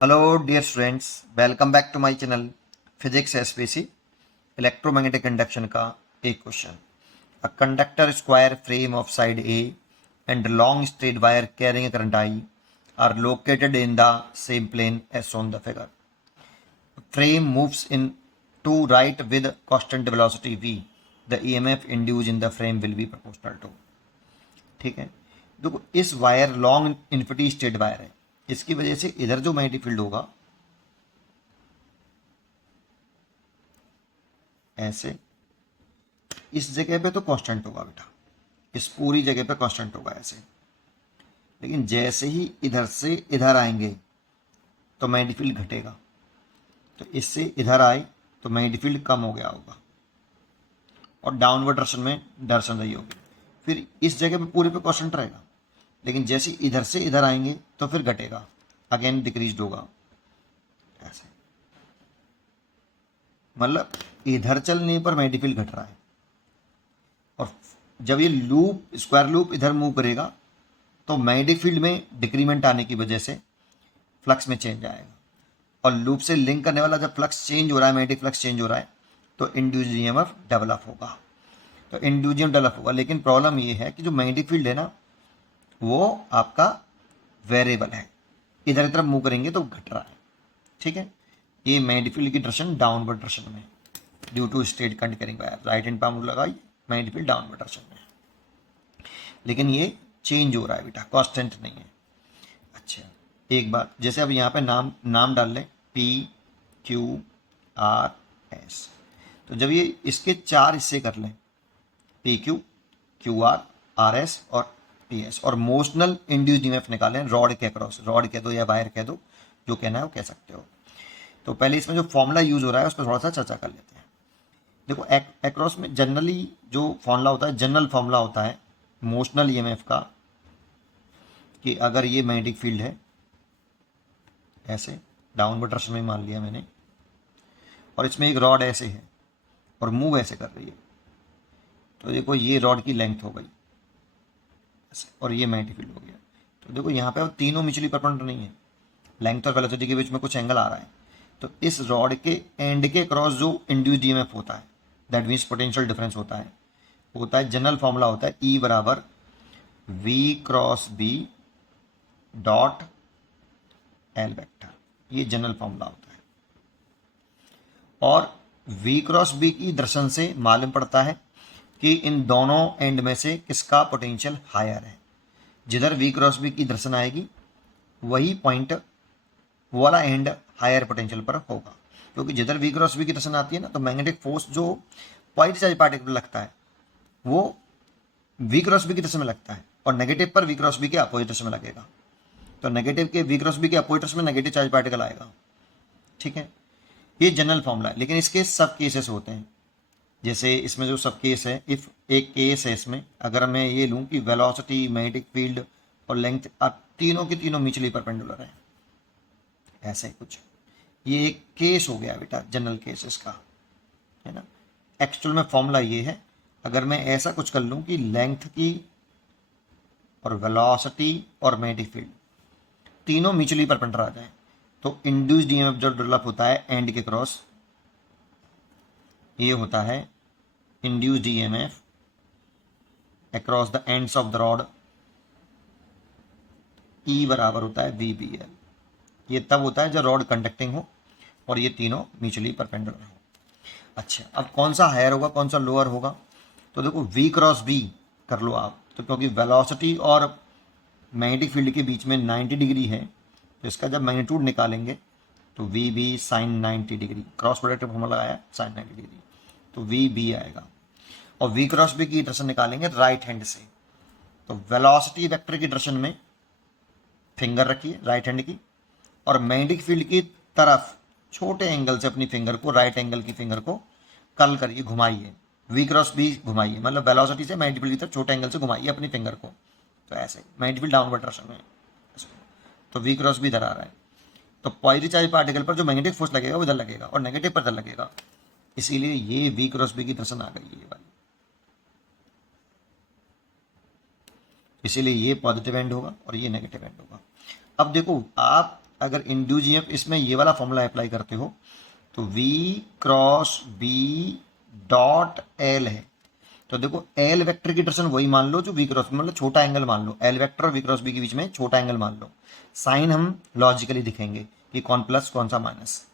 Hello dear students, welcome back to my channel Physics SPC electromagnetic conduction का एक question. A conductor square frame of side A and long straight wire carrying a current I are located in the same plane as on the figure. Frame moves in to right with constant velocity v. The EMF induced in the frame will be proportional to. ठीक है, देखो इस wire long infinity straight wire है, इसकी वजह से इधर जो मैग्नेटिक फील्ड होगा ऐसे, इस जगह पे तो कांस्टेंट होगा बेटा, इस पूरी जगह पे कांस्टेंट होगा ऐसे. लेकिन जैसे ही इधर से इधर आएंगे तो मैग्नेटिक फील्ड घटेगा. तो इससे इधर आए तो मैग्नेटिक फील्ड कम हो गया होगा और डाउनवर्ड डायरेक्शन में डायरेक्शन रही होगी. फिर इस जगह पे पूरे पे कांस्टेंट रहेगा, लेकिन जैसे इधर से इधर आएंगे तो फिर घटेगा, अगेन डिक्रीज होगा ऐसे. मतलब इधर चलने पर मैग्नेटिक फील्ड घट रहा है, और जब ये लूप स्क्वायर लूप इधर मूव करेगा तो मैग्नेटिक फील्ड में डिक्रीमेंट आने की वजह से फ्लक्स में चेंज आएगा. और लूप से लिंक करने वाला जब फ्लक्स चेंज हो रहा है, मैग्नेटिक फ्लक्स चेंज हो रहा है, तो इंड्यूस्ड ईएमएफ डेवलप होगा. तो इंड्यूस्ड ईएमएफ डेवलप होगा. लेकिन प्रॉब्लम ये है कि जो मैग्नेटिक फील्ड है ना, वो आपका वेरिएबल है, इधर इधर मूव करेंगे तो घट रहा है. ठीक है, ये मैग्नेटिक फील्ड की डायरेक्शन डाउनवर्ड डायरेक्शन में due to straight current carrying wire. Right hand palm लगाई, मैग्नेटिक फील्ड डाउनवर्ड डायरेक्शन में, लेकिन ये चेंज हो रहा है बेटा, कांस्टेंट नहीं है. अच्छा, एक बात, जैसे अब यहाँ पे नाम डाल लें पी क्यू आर एस, तो जब ये इसके चार हिस्से कर लें, पी क्यू आर एस और पी एस, और मोशनल इंड्यूस्ड ईएमएफ निकालें रॉड के अक्रॉस, रॉड कह दो या वायर कह दो, जो कहना है वो कह सकते हो. तो पहले इसमें जो फॉर्मूला यूज हो रहा है उस पर थोड़ा सा चर्चा कर लेते हैं. देखो एक्रॉस में जनरली जो फॉर्मूला होता है, जनरल फॉर्मूला होता है मोशनल ईएमएफ का, कि अगर ये मैग्नेटिक फील्ड है ऐसे डाउनवर्ड डायरेक्शन में मान लिया मैंने, और इसमें एक रॉड ऐसे है और मूव ऐसे कर रही है, तो देखो ये रॉड की लेंथ हो गई ऐसे, और ये मैग्नेटिक फील्ड हो गया. तो देखो यहाँ पे अब तीनों म्यूचुअली परपेंडिकुलर नहीं है, लेंथ और वेलोसिटी के बीच में कुछ एंगल आ रहा है. तो इस रॉड के एंड के क्रॉस जो इंड्यूस्ड ईएमएफ होता है, दैट मीन्स पोटेंशियल डिफरेंस होता है जनरल फॉर्मूला होता है E बराबर V cross B dot L vector. ये जनरल फॉर्मूला होता है. और V क्रॉस बी की दर्शन से मालूम पड़ता है कि इन दोनों एंड में से किसका पोटेंशियल हायर है. जिधर V क्रॉस बी की दर्शन आएगी वही पॉइंट, वो वाला एंड हायर पोटेंशियल पर होगा, क्योंकि जिधर V क्रॉस बी की दर्शन आती है ना, तो मैग्नेटिक फोर्स जो पॉजिटिव चार्ज पार्टिकल पर लगता है वो V क्रॉस बी की दर्शन में लगता है, और नेगेटिव पर V क्रॉस बी के अपोजिट दर्शन में लगेगा. तो नेगेटिव के V क्रॉस बी के अपोजिट दर्शन में नेगेटिव चार्ज पार्टिकल आएगा. ठीक है, ये जनरल फॉर्मूला है. लेकिन इसके सब केसेस होते हैं. जैसे इसमें जो सब केस है, इफ एक केस है इसमें, अगर मैं ये लूँ कि वेलोसिटी, मैग्नेटिक फील्ड और लेंथ अब तीनों के तीनों म्यूचुअली परपेंडिकुलर है, ऐसे कुछ, ये एक केस हो गया बेटा, जनरल केस इसका, है ना. एक्चुअल में फॉर्मूला ये है, अगर मैं ऐसा कुछ कर लूँ कि लेंथ की और वेलोसिटी और मैग्नेटिक फील्ड तीनों म्यूचुअली परपेंडिकुलर आ जाए, तो इंड्यूस्ड ईएमएफ जो डेवलप होता है एंड के क्रॉस, ये होता है induced EMF across the ends of the rod. E बराबर होता है VBL. ये तब होता है जब रॉड कंडक्टिंग हो और ये तीनों म्यूचुअली परपेंडिकुलर हो. अच्छा, अब कौन सा हायर होगा कौन सा लोअर होगा, तो देखो V क्रॉस B कर लो आप, तो क्योंकि वेलोसिटी और मैग्नेटिक फील्ड के बीच में 90 डिग्री है, तो इसका जब मैग्नीट्यूड निकालेंगे तो VB sine 90 degree, cross product formula लगाया साइन 90 डिग्री, तो VB आएगा. और V क्रॉस B की डायरेक्शन निकालेंगे राइट हैंड से, तो वेलोसिटी वेक्टर की डायरेक्शन में फिंगर रखिए राइट हैंड की, और मैग्नेटिक फील्ड की तरफ छोटे एंगल से अपनी फिंगर को, राइट एंगल की फिंगर को कर्ल करिए, घुमाइए, V क्रॉस B घुमाइए, मतलब वेलोसिटी से मैग्नेटिक फील्ड की तरफ छोटे एंगल से घुमाइए अपनी फिंगर को, तो ऐसे मैग्नेटिक फील्ड डाउनवर्ड डायरेक्शन में, तो V क्रॉस B इधर आ रहा है, तो पॉजिटिव चार्ज पार्टिकल पर जो मैग्नेटिक फोर्स लगेगा वो इधर लगेगा और नेगेटिव पर इधर लगेगा, इसीलिए ये V क्रॉस B की डायरेक्शन आ गई, ये वाली, इसीलिए ये पॉजिटिव एंड होगा और ये नेगेटिव एंड होगा. अब देखो आप अगर इंड्यूस ईएमएफ इसमें ये वाला फॉर्मूला अप्लाई करते हो तो V cross B dot L है। तो देखो L वेक्टर की डायरेक्शन वही मान लो जो V क्रॉस, मतलब छोटा एंगल मान लो, L वेक्टर और V क्रॉस B के बीच में छोटा एंगल मान लो। साइन हम लॉजिकली दिखेंगे कि कौन प्लस कौन सा माइनस,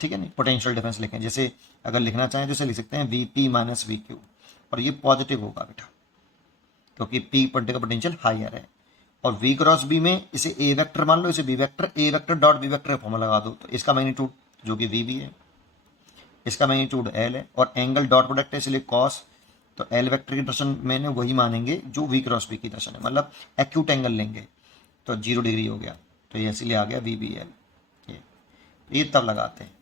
ठीक है नहीं। पोटेंशियल डिफरेंस लिखें, जैसे अगर लिखना चाहें तो इसे लिख सकते हैं VP माइनस VQ, और ये पॉजिटिव होगा बेटा क्योंकि P पॉइंट का पोटेंशियल हायर है। और V क्रॉस B में इसे A वेक्टर मान लो, इसे B vector, A vector dot B vector का फॉर्मूला लगा दो, तो इसका मैग्नीट्यूड जो कि VB है, इसका मैग्नीट्यूड L है, और एंगल डॉट प्रोडक्ट है इसलिए कॉस, तो L वेक्टर की डायरेक्शन मैंने वही मानेंगे जो V क्रॉस B की डायरेक्शन है, मतलब एक्यूट एंगल लेंगे, तो 0 डिग्री हो गया, तो ये इसीलिए आ गया VBL। ये तब लगाते हैं।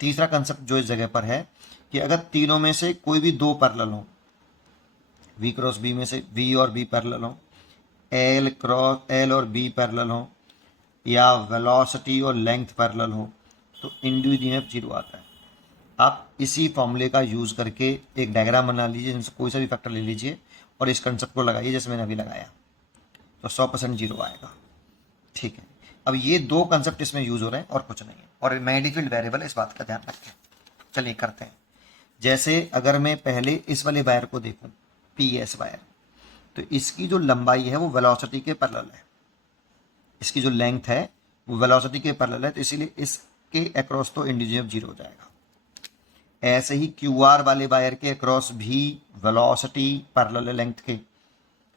तीसरा कंसेप्ट जो इस जगह पर है कि अगर तीनों में से कोई भी दो पैरेलल हो, V क्रॉस B में से V और B पैरेलल हो, L और B पैरेलल हो, या वेलोसिटी और लेंथ पैरेलल हो, तो इंड्यूस्ड ईएमएफ 0 आता है। आप इसी फॉर्मूले का यूज़ करके एक डायग्राम बना लीजिए, जिनसे कोई सा भी फैक्टर ले लीजिए और इस कंसेप्ट को लगाइए जैसे मैंने अभी लगाया, तो 100% 0 आएगा, ठीक है। अब ये दो कंसेप्ट इसमें यूज हो रहे हैं और कुछ नहीं है, और मैग्नेटिक फील्ड वेरिएबल, इस बात का ध्यान रखें। चलिए करते हैं। जैसे अगर मैं पहले इस वाले वायर को देखूं, PS वायर, तो इसकी जो लंबाई है वो वेलोसिटी के पैरेलल है, इसकी जो लेंथ है वो वेलोसिटी के पैरेलल है, तो इसीलिए इसके अक्रॉस तो इंड्यूस्ड ईएमएफ 0 हो जाएगा। ऐसे ही QR वाले वायर के अक्रॉस भी वेलोसिटी पैरेलल है लेंथ के,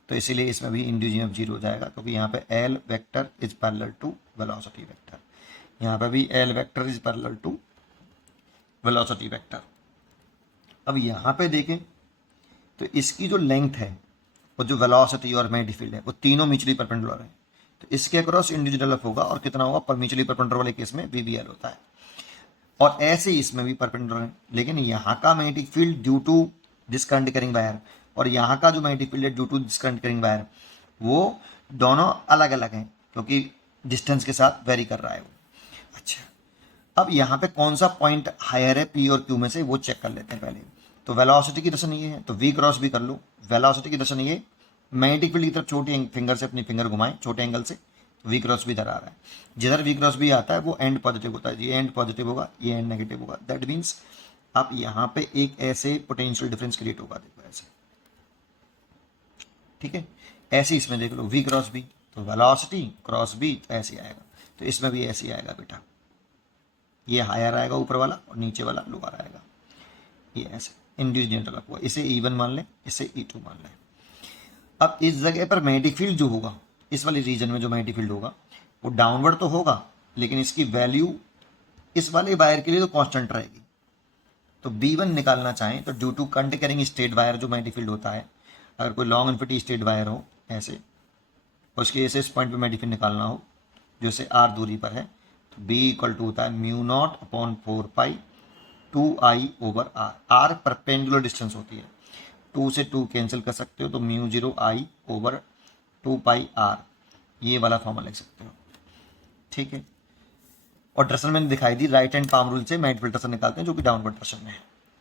तो इसीलिए इसमें भी इंड्यूस्ड ईएमएफ 0 हो जाएगा, क्योंकि यहाँ पे L vector is parallel to velocity vector, यहाँ पे भी L vector is parallel to velocity vector. अब यहाँ पे देखें तो इसकी जो लेंथ है और जो वेलोसिटी और मैग्नेटिक फील्ड है वो तीनों म्यूचुअली परपेंडिकुलर है, तो इसके अक्रॉस इंड्यूस्ड ईएमएफ होगा, और कितना होगा, पर म्यूचुअली परपेंडिकुलर वाले केस में VBL होता है, और ऐसे ही इसमें भी परपेंडिकुलर है। लेकिन यहाँ का magnetic field due to this current carrying wire, और यहाँ का जो मैग्नेटिक फील्ड है due to this current carrying wire, वो दोनों अलग अलग हैं क्योंकि डिस्टेंस के साथ वेरी कर रहा है वो। अच्छा, अब यहाँ पे कौन सा पॉइंट हायर है P और Q में से, वो चेक कर लेते हैं पहले। तो वेलोसिटी की डायरेक्शन ये है, तो V क्रॉस भी कर लो, वेलोसिटी की डायरेक्शन ये, मैग्नेटिक फील्ड की तरफ छोटी फिंगर से अपनी फिंगर घुमाएं छोटे एंगल से, V क्रॉस भी इधर आ रहा है, जिधर V क्रॉस भी आता है वो एंड पॉजिटिव होता है, ये एंड पॉजिटिव होगा, ये एंड नेगेटिव होगा। दैट मीन्स आप यहाँ पे एक ऐसे पोटेंशियल डिफरेंस क्रिएट होगा, देखो ऐसे, ठीक है। ऐसे इसमें देख लो V क्रॉस B, तो वेलोसिटी क्रॉस B, तो ऐसे आएगा, तो इसमें भी ऐसे आएगा बेटा, ये हायर आएगा ऊपर वाला और नीचे वाला लोअर आएगा, ये ऐसे इंड्यूस्ड ईएमएफ हुआ। इसे E1 मान लें, इसे E2 मान लें। अब इस जगह पर मैग्नेटिक फील्ड जो होगा, इस वाले रीजन में जो मैग्नेटिक फील्ड होगा वो डाउनवर्ड तो होगा, लेकिन इसकी वैल्यू इस वाले वायर के लिए तो कांस्टेंट रहेगी। तो B1 निकालना चाहें तो due to current carrying straight wire जो मैग्नेटिक फील्ड होता है, अगर कोई लॉन्ग इन्फिनिटी स्ट्रेट वायर हो ऐसे, उसके ऐसे इस पॉइंट पे मैग्नेटिक फील्ड निकालना हो जो से R दूरी पर है, तो B इक्वल टू होता है μ0/4π 2I/R। R परपेंडिकुलर डिस्टेंस होती है, 2 से 2 कैंसिल कर सकते हो, तो μ0I/2πR, ये वाला फॉर्मूला लिख सकते हो, ठीक है। और डायरेक्शन मैंने दिखाई दी, राइट हैंड पाम रूल से मैग्नेटिक फील्ड डायरेक्शन निकालते हैं जो कि डाउनवर्ड डायरेक्शन में है,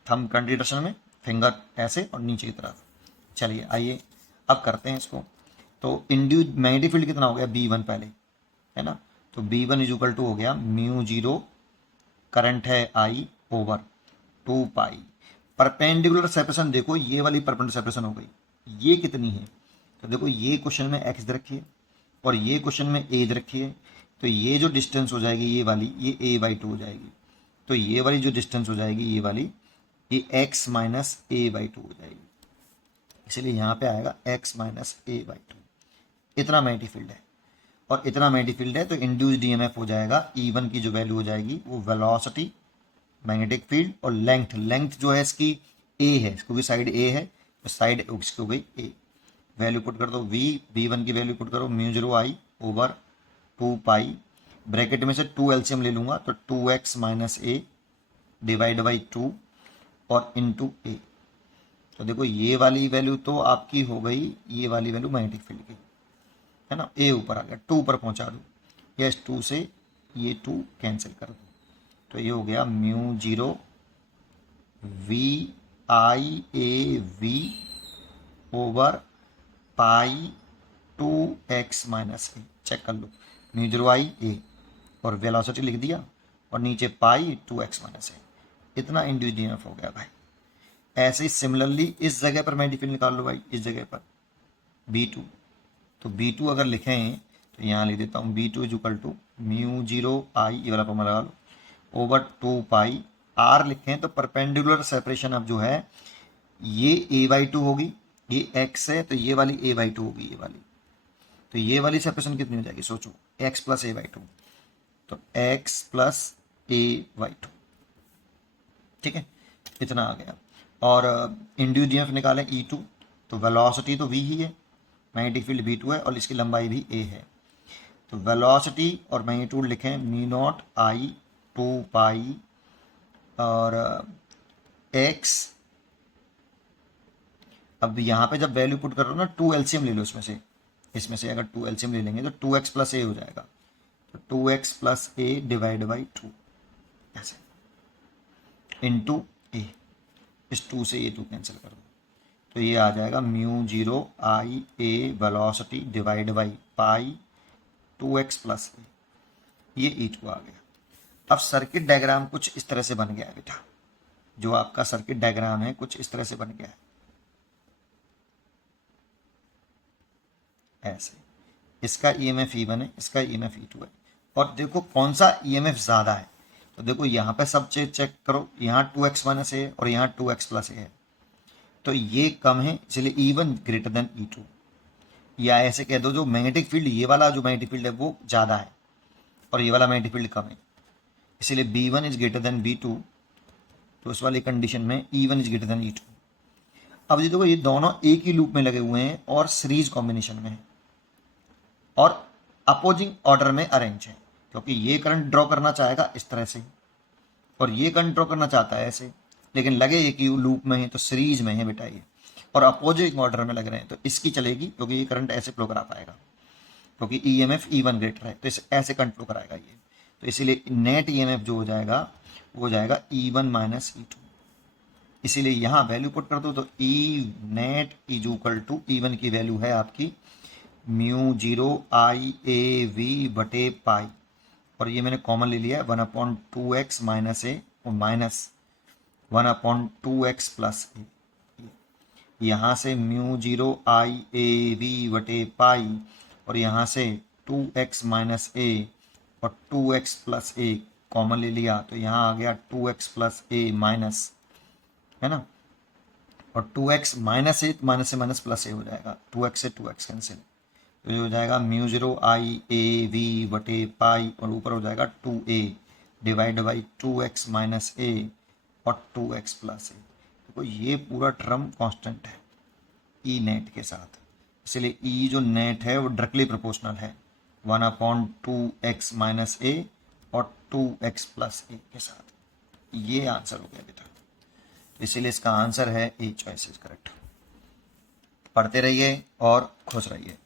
थंब कंट्री डायरेक्शन में, फिंगर ऐसे और नीचे की तरफ। चलिए आइए अब करते हैं इसको। तो इंड्यूस्ड मैग्नेटिक फील्ड कितना हो गया, B1 पहले है ना, तो B1 इज इक्वल टू हो गया μ0, करंट है I/2π। परपेंडिकुलर सेपरेशन देखो, ये वाली परपेंडिकुलर सेपरेशन हो गई, ये कितनी है, तो देखो ये क्वेश्चन में x रखी है और ये क्वेश्चन में a रखी है, तो ये जो डिस्टेंस हो जाएगी ये वाली, ये a/2 हो जाएगी, तो ये वाली जो डिस्टेंस हो जाएगी ये वाली, ये x माइनस a/2 हो जाएगी, इसलिए यहाँ पे आएगा x माइनस a/2। इतना मैग्नेटिक फील्ड है, और इतना मैग्नेटिक फील्ड है तो इंड्यूस्ड ईएमएफ हो जाएगा E1 की जो वैल्यू हो जाएगी वो वेलोसिटी, मैग्नेटिक फील्ड और लेंथ, लेंथ जो है इसकी a है क्योंकि साइड a है, तो साइड इसकी हो गई a। वैल्यू पुट कर दो, B1 की वैल्यू पुट करो μ0I/2π, ब्रैकेट में से 2 एलसीएम ले लूंगा तो 2x minus a divide by 2 और इंटू a। तो देखो ये वाली वैल्यू तो आपकी हो गई, ये वाली वैल्यू मैग्नेटिक फील्ड की है ना, a ऊपर आ गया, 2 ऊपर पहुंचा दो, यस 2 से ये 2 कैंसिल कर दो, तो ये हो गया μ0 VIAV/π 2x minus a। Check कर लो, μ0 I a और वेलोसिटी लिख दिया और नीचे पाई 2x माइनस ए, इतना इंड्यूस्ड ईएमएफ हो गया भाई। ऐसे ही सिमिलरली इस जगह पर मैं डिफिल निकाल लो भाई, इस जगह पर B2, तो B2 अगर लिखें तो यहाँ लिख देता हूँ B2 is equal to mu zero I, ये वाला फॉर्मूला लगा लो, ओवर 2 पाई आर लिखें तो परपेंडिकुलर सेपरेशन अब जो है ये a/2 होगी, ये x है तो ये वाली a/2 होगी, ये वाली, तो ये वाली सेपरेशन कितनी हो जाएगी सोचो, x प्लस a/2, तो x प्लस a/2, ठीक है, इतना आ गया। और इंड्यूस्ड ईएमएफ निकालें E2, तो वेलोसिटी तो v ही है, मैग्नेटिक फील्ड v2 है और इसकी लंबाई भी a है, तो वेलोसिटी और मैग्नीट्यूड लिखें म्यू नॉट आई 2 पाई और x, अब यहाँ पे जब वैल्यू पुट कर रहे हो ना 2 एलसीएम ले लो इसमें से अगर 2 एलसीएम ले लेंगे तो 2x प्लस ए हो जाएगा, तो 2x plus A divide by 2 ऐसे इंटू ए, इस 2 से ये 2 कैंसिल कर दो, तो ये आ जाएगा mu zero I A velocity divide by pi 2x plus A, ये E2 आ गया। अब सर्किट डायग्राम कुछ इस तरह से बन गया है बेटा, जो आपका सर्किट डायग्राम है कुछ इस तरह से बन गया है ऐसे, इसका ईएमएफ E1 है, इसका ईएमएफ E2 है, और देखो कौन सा ईएमएफ ज़्यादा है, तो देखो यहाँ पे सब चीज चेक करो, यहाँ 2x माइनस ए और यहाँ 2x प्लस ए है, तो ये कम है इसलिए E1 ग्रेटर देन E2, या ऐसे कह दो जो मैग्नेटिक फील्ड, ये वाला जो मैग्नेटिक फील्ड है वो ज़्यादा है और ये वाला मैग्नेटिक फील्ड कम है, इसलिए B1 is greater than B2, तो उस वाली कंडीशन में E1 is greater than E2। अब ये देखो ये दोनों एक ही लूप में लगे हुए हैं और सीरीज कॉम्बिनेशन में है और अपोजिंग ऑर्डर में अरेंज है, क्योंकि ये करंट ड्रॉ करना चाहेगा इस तरह से और ये करंट ड्रॉ करना चाहता है ऐसे, लेकिन लगे एक ही लूप में है तो सीरीज में है बेटा ये, और अपोजिंग ऑर्डर में लग रहे हैं तो इसकी चलेगी, क्योंकि ये करंट ऐसे फ्लो करा पाएगा, क्योंकि ईएमएफ E1 ग्रेटर है तो इस ऐसे करंट फ्लो कराएगा ये, तो इसीलिए नेट ईएमएफ जो हो जाएगा वो हो जाएगा E1 माइनस E2, इसीलिए यहाँ वैल्यू पुट कर दो तो E net is equal to E1 की वैल्यू है आपकी mu zero I A V बटे पाई, और ये मैंने कॉमन ले लिया है 1/2x माइनस ए और माइनस 1/2x प्लस ए, यहाँ से mu zero I A V बटे पाई और यहाँ से 2x माइनस ए और 2x प्लस ए कॉमन ले लिया, तो यहाँ आ गया 2x प्लस ए माइनस, है ना, और 2x माइनस ए माइनस से माइनस प्लस ए हो जाएगा, 2x से 2x कैंसिल, तो ये हो जाएगा mu zero I A V बटे पाई और ऊपर हो जाएगा 2a divide by 2x minus ए और 2x प्लस ए, तो ये पूरा टर्म कांस्टेंट है ई नेट के साथ, इसलिए ई जो नेट है वो डायरेक्टली प्रोपोर्शनल है 1/2x माइनस ए और 2x प्लस ए के साथ। ये आंसर हो गया बेटा, इसीलिए इसका आंसर है ए चॉइस इज करेक्ट। पढ़ते रहिए और खुश रहिए।